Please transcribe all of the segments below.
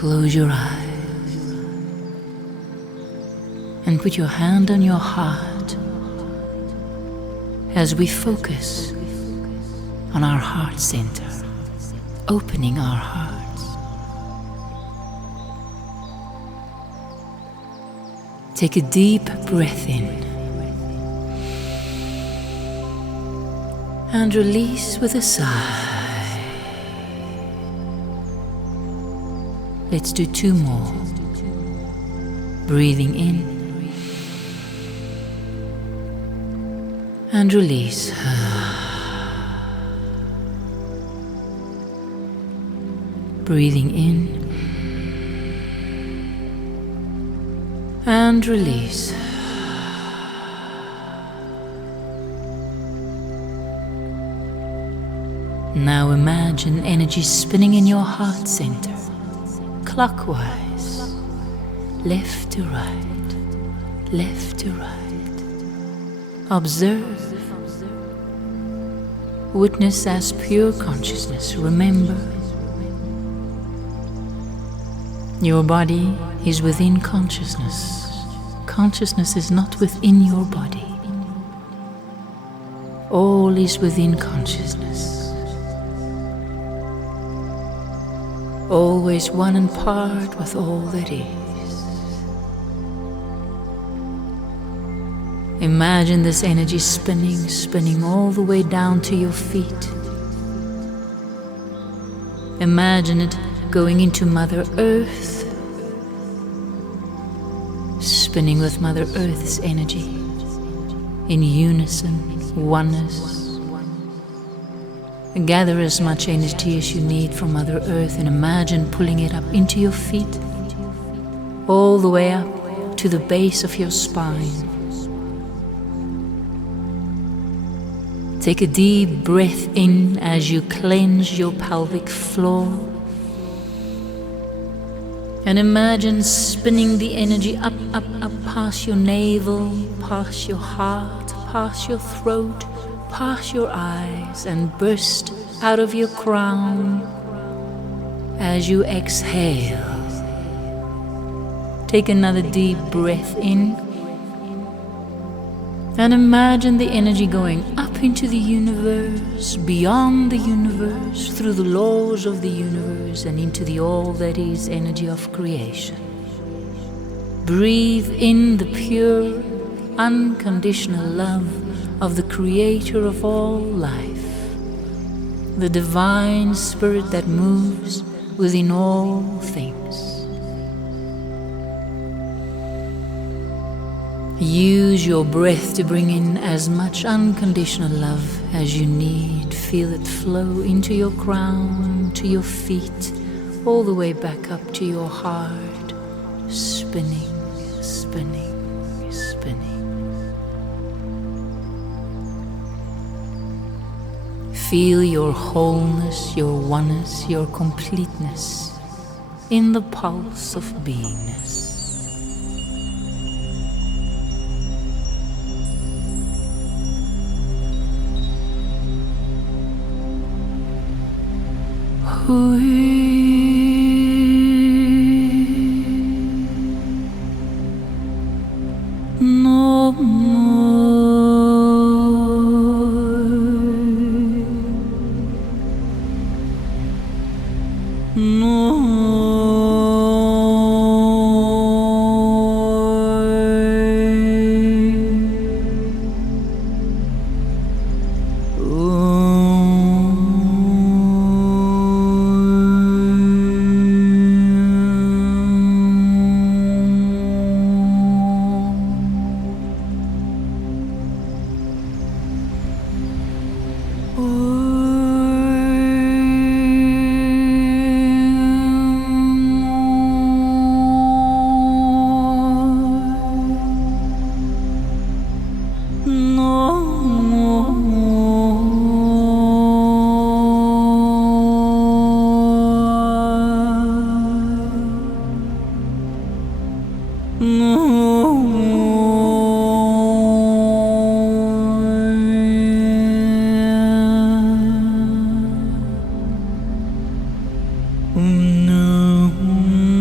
Close your eyes and put your hand on your heart as we focus on our heart center, opening our hearts. Take a deep breath in and release with a sigh. Let's do 2 more. Breathing in and release. Breathing in and release. Now imagine energy spinning in your heart center, clockwise, left to right, left to right. Observe. Witness as pure consciousness. Remember, your body is within consciousness. Consciousness is not within your body. All is within consciousness. Always one and part with all that is. Imagine this energy spinning all the way down to your feet. Imagine it going into Mother Earth, spinning with Mother Earth's energy, in unison, oneness. Gather as much energy as you need from Mother Earth and imagine pulling it up into your feet, all the way up to the base of your spine. Take a deep breath in as you cleanse your pelvic floor. And imagine spinning the energy up past your navel, past your heart, past your throat, past your eyes, and burst out of your crown as you exhale. Take another deep breath in and imagine the energy going up into the universe, beyond the universe, through the laws of the universe and into the all that is energy of creation. Breathe in the pure, unconditional love of the Creator of all life, the divine spirit that moves within all things. Use your breath to bring in as much unconditional love as you need. Feel it flow into your crown, to your feet, all the way back up to your heart, spinning, spinning, spinning. Feel your wholeness, your oneness, your completeness in the pulse of beingness. No No.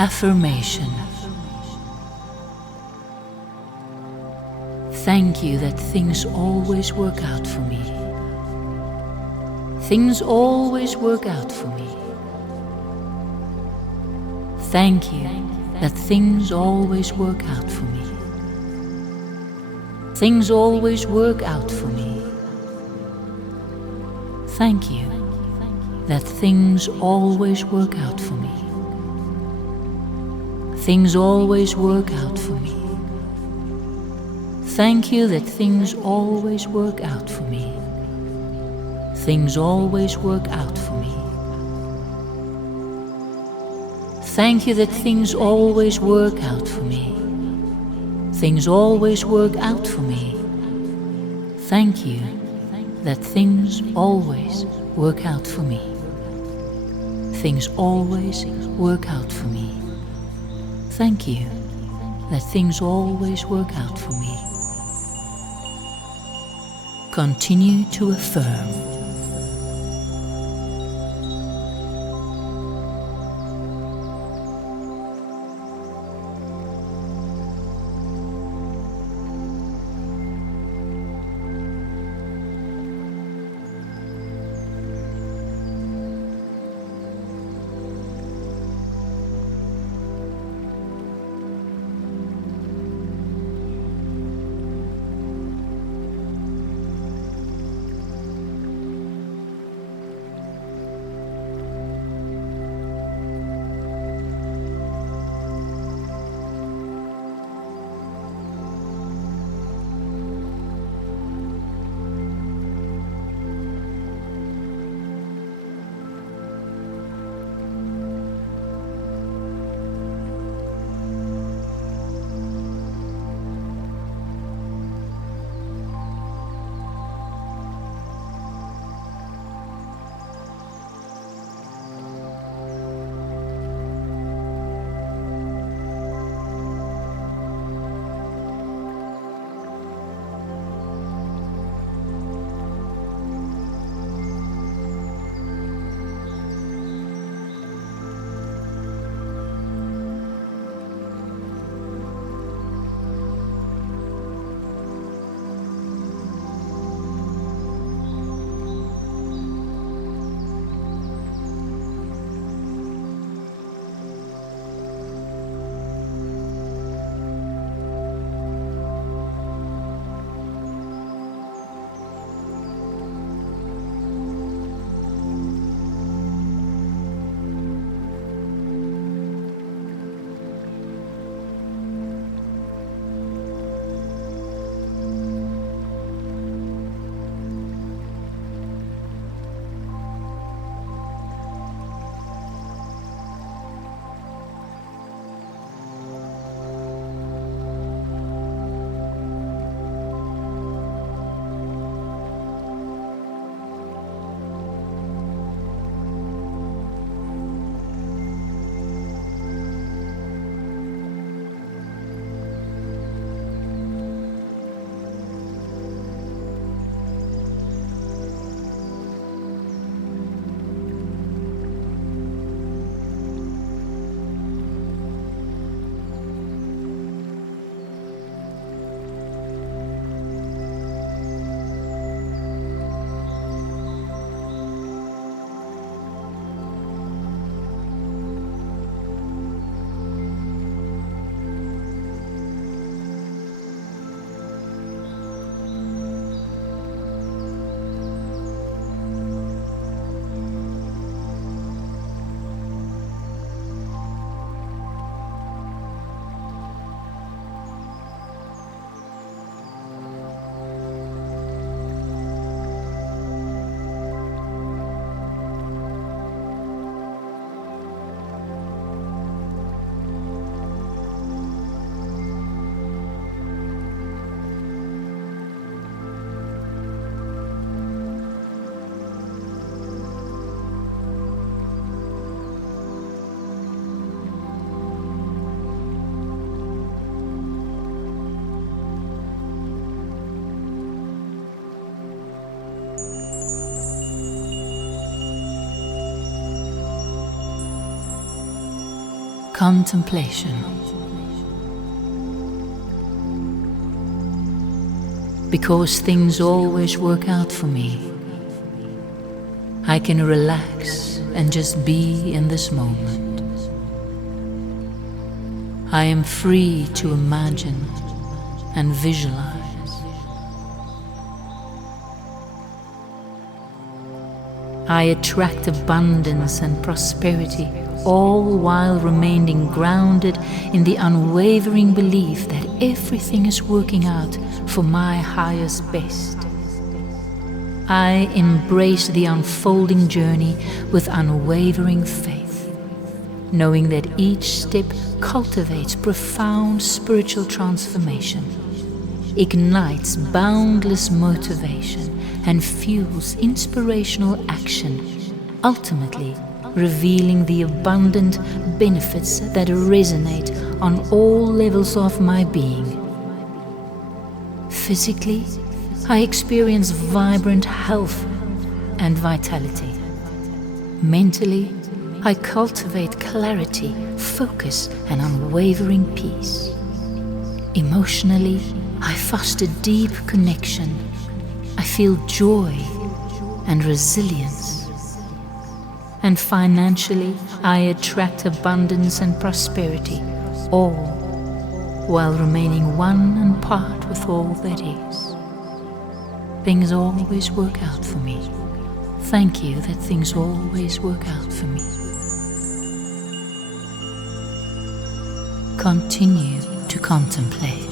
Affirmation. Thank you that things always work out for me. Things always work out for me. Thank you that things always work out for me. Things always work out for me. Thank you that things always work out for me. Things always work out for me. Thank you that things always work out for me. Things always work out for me. Thank you that things always work out for me. Things always work out for me. Thank you that things always work out for me. Things always work out for me. Thank you that things always work out for me. Continue to affirm. Contemplation. Because things always work out for me, I can relax and just be in this moment. I am free to imagine and visualize. I attract abundance and prosperity, all while remaining grounded in the unwavering belief that everything is working out for my highest best. I embrace the unfolding journey with unwavering faith, knowing that each step cultivates profound spiritual transformation, ignites boundless motivation, and fuels inspirational action, ultimately revealing the abundant benefits that resonate on all levels of my being. Physically, I experience vibrant health and vitality. Mentally, I cultivate clarity, focus, and unwavering peace. Emotionally, I foster deep connection. I feel joy and resilience. And financially, I attract abundance and prosperity, all while remaining one and part with all that is. Things always work out for me. Thank you that things always work out for me. Continue to contemplate.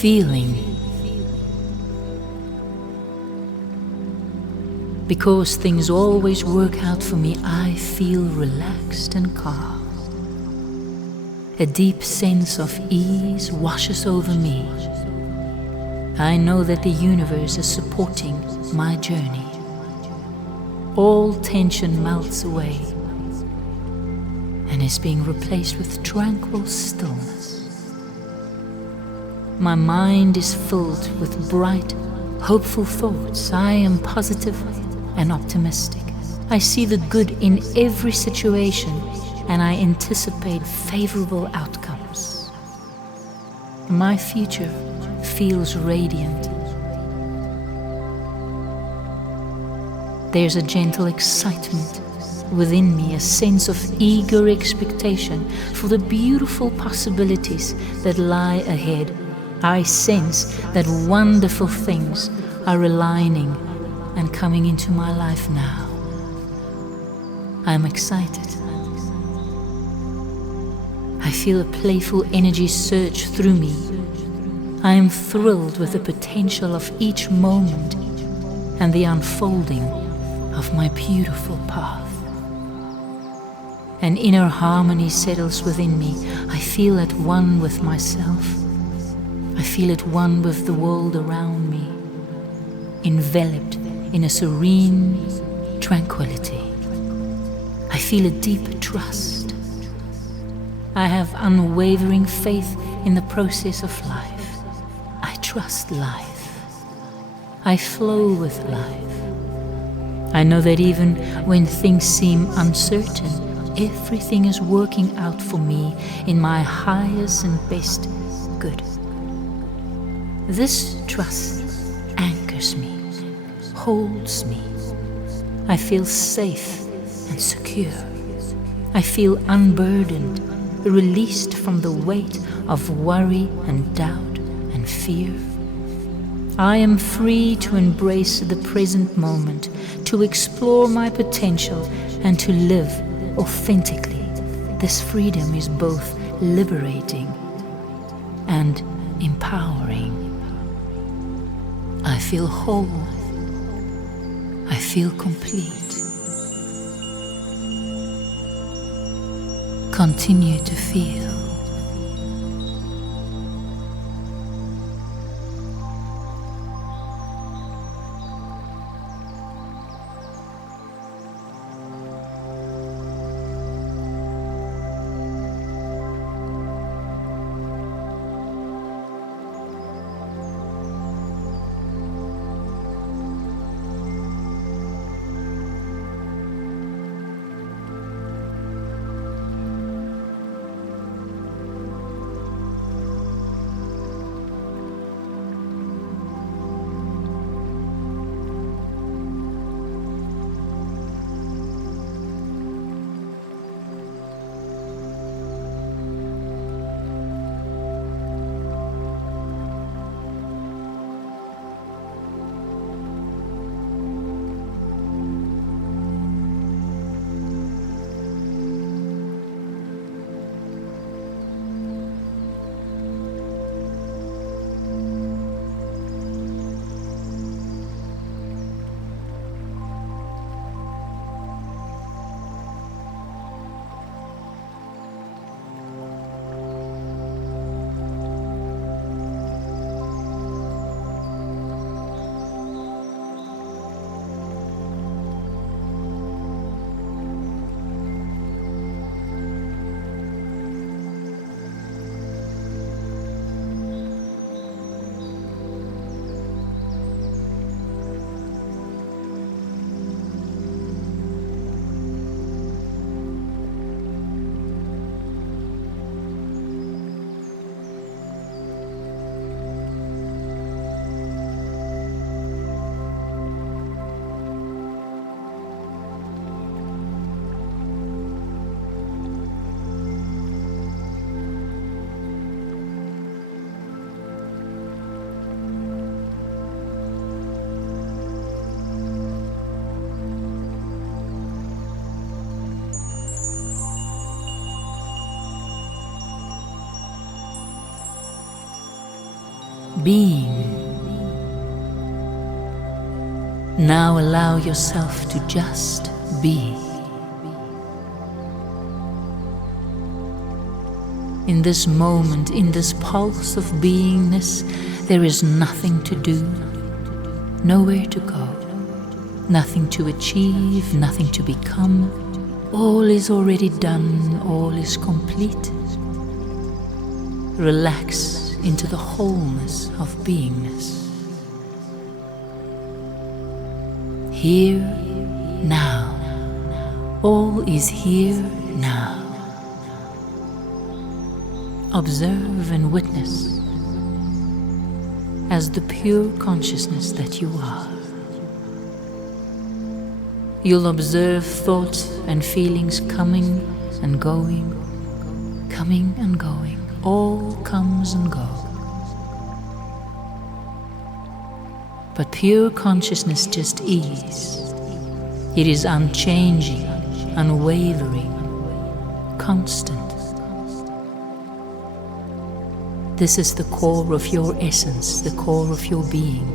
feeling. Because things always work out for me, I feel relaxed and calm. A deep sense of ease washes over me. I know that the universe is supporting my journey. All tension melts away and is being replaced with tranquil stillness. My mind is filled with bright, hopeful thoughts. I am positive and optimistic. I see the good in every situation and I anticipate favorable outcomes. My future feels radiant. There's a gentle excitement within me, a sense of eager expectation for the beautiful possibilities that lie ahead. I sense that wonderful things are aligning and coming into my life now. I'm excited. I feel a playful energy surge through me. I am thrilled with the potential of each moment and the unfolding of my beautiful path. An inner harmony settles within me. I feel at one with myself. I feel at one with the world around me, enveloped in a serene tranquility. I feel a deep trust. I have unwavering faith in the process of life. I trust life. I flow with life. I know that even when things seem uncertain, everything is working out for me in my highest and best good. This trust anchors me, holds me. I feel safe and secure. I feel unburdened, released from the weight of worry and doubt and fear. I am free to embrace the present moment, to explore my potential and to live authentically. This freedom is both liberating and empowering. I feel whole. I feel complete. Continue to feel. being. Now allow yourself to just be. In this moment, in this pulse of beingness, there is nothing to do, nowhere to go, nothing to achieve, nothing to become. All is already done, all is complete. Relax into the wholeness of beingness. Here, now. All is here now. Observe and witness as the pure consciousness that you are. You'll observe thoughts and feelings coming and going, all comes and goes. But pure consciousness just is. It is unchanging, unwavering, constant. This is the core of your essence, the core of your being.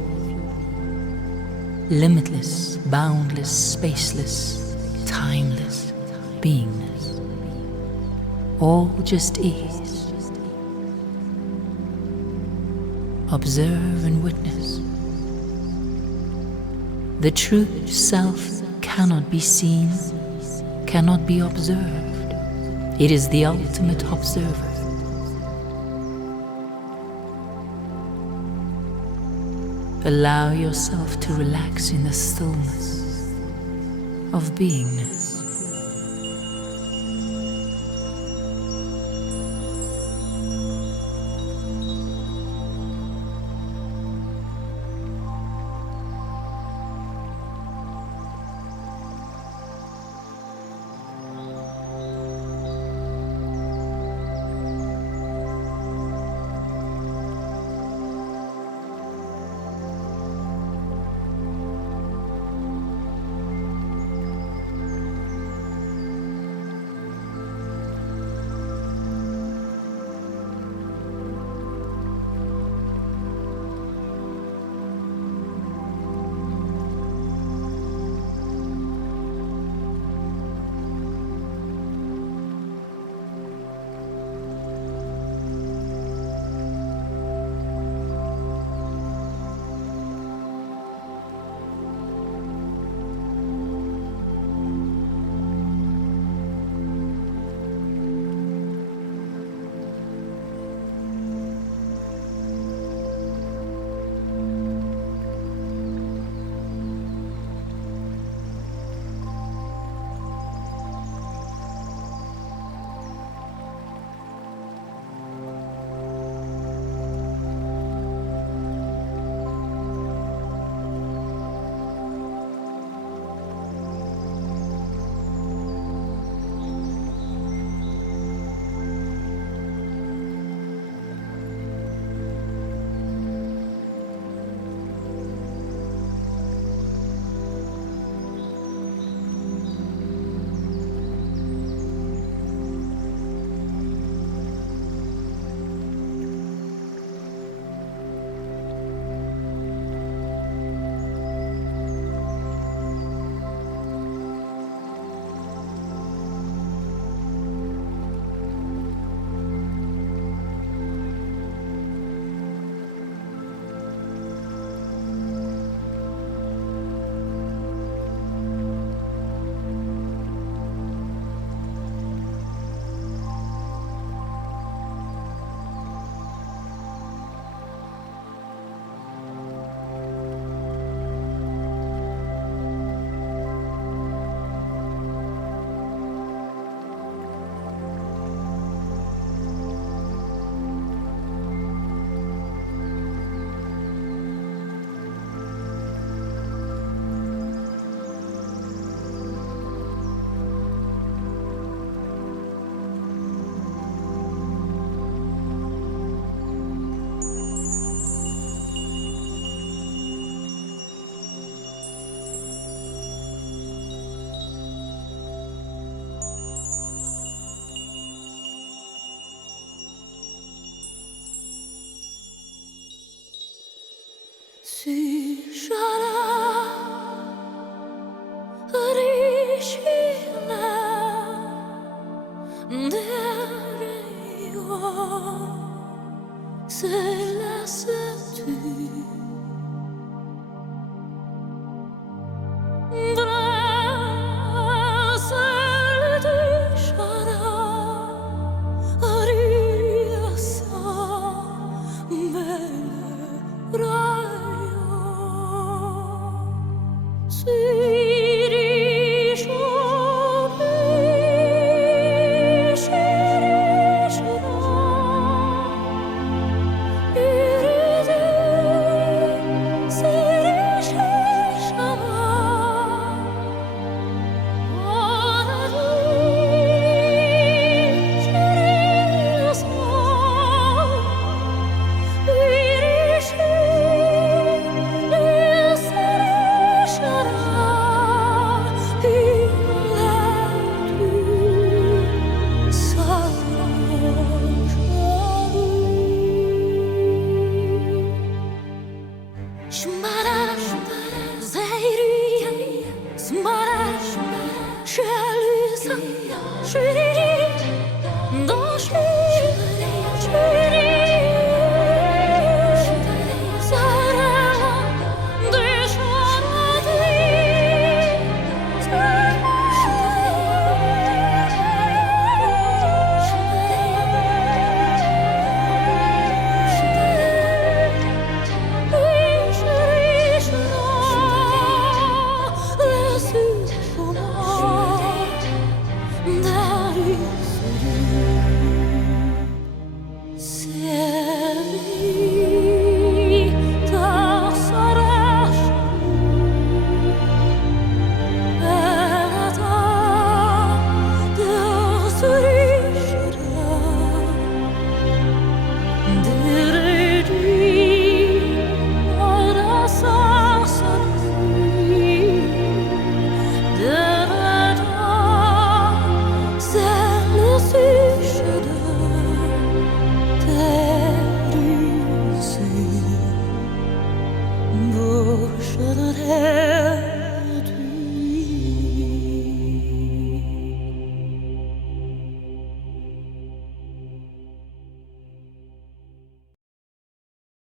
Limitless, boundless, spaceless, timeless beingness. All just is. Observe and witness. The true self cannot be seen, cannot be observed. It is the ultimate observer. Allow yourself to relax in the stillness of beingness. Should have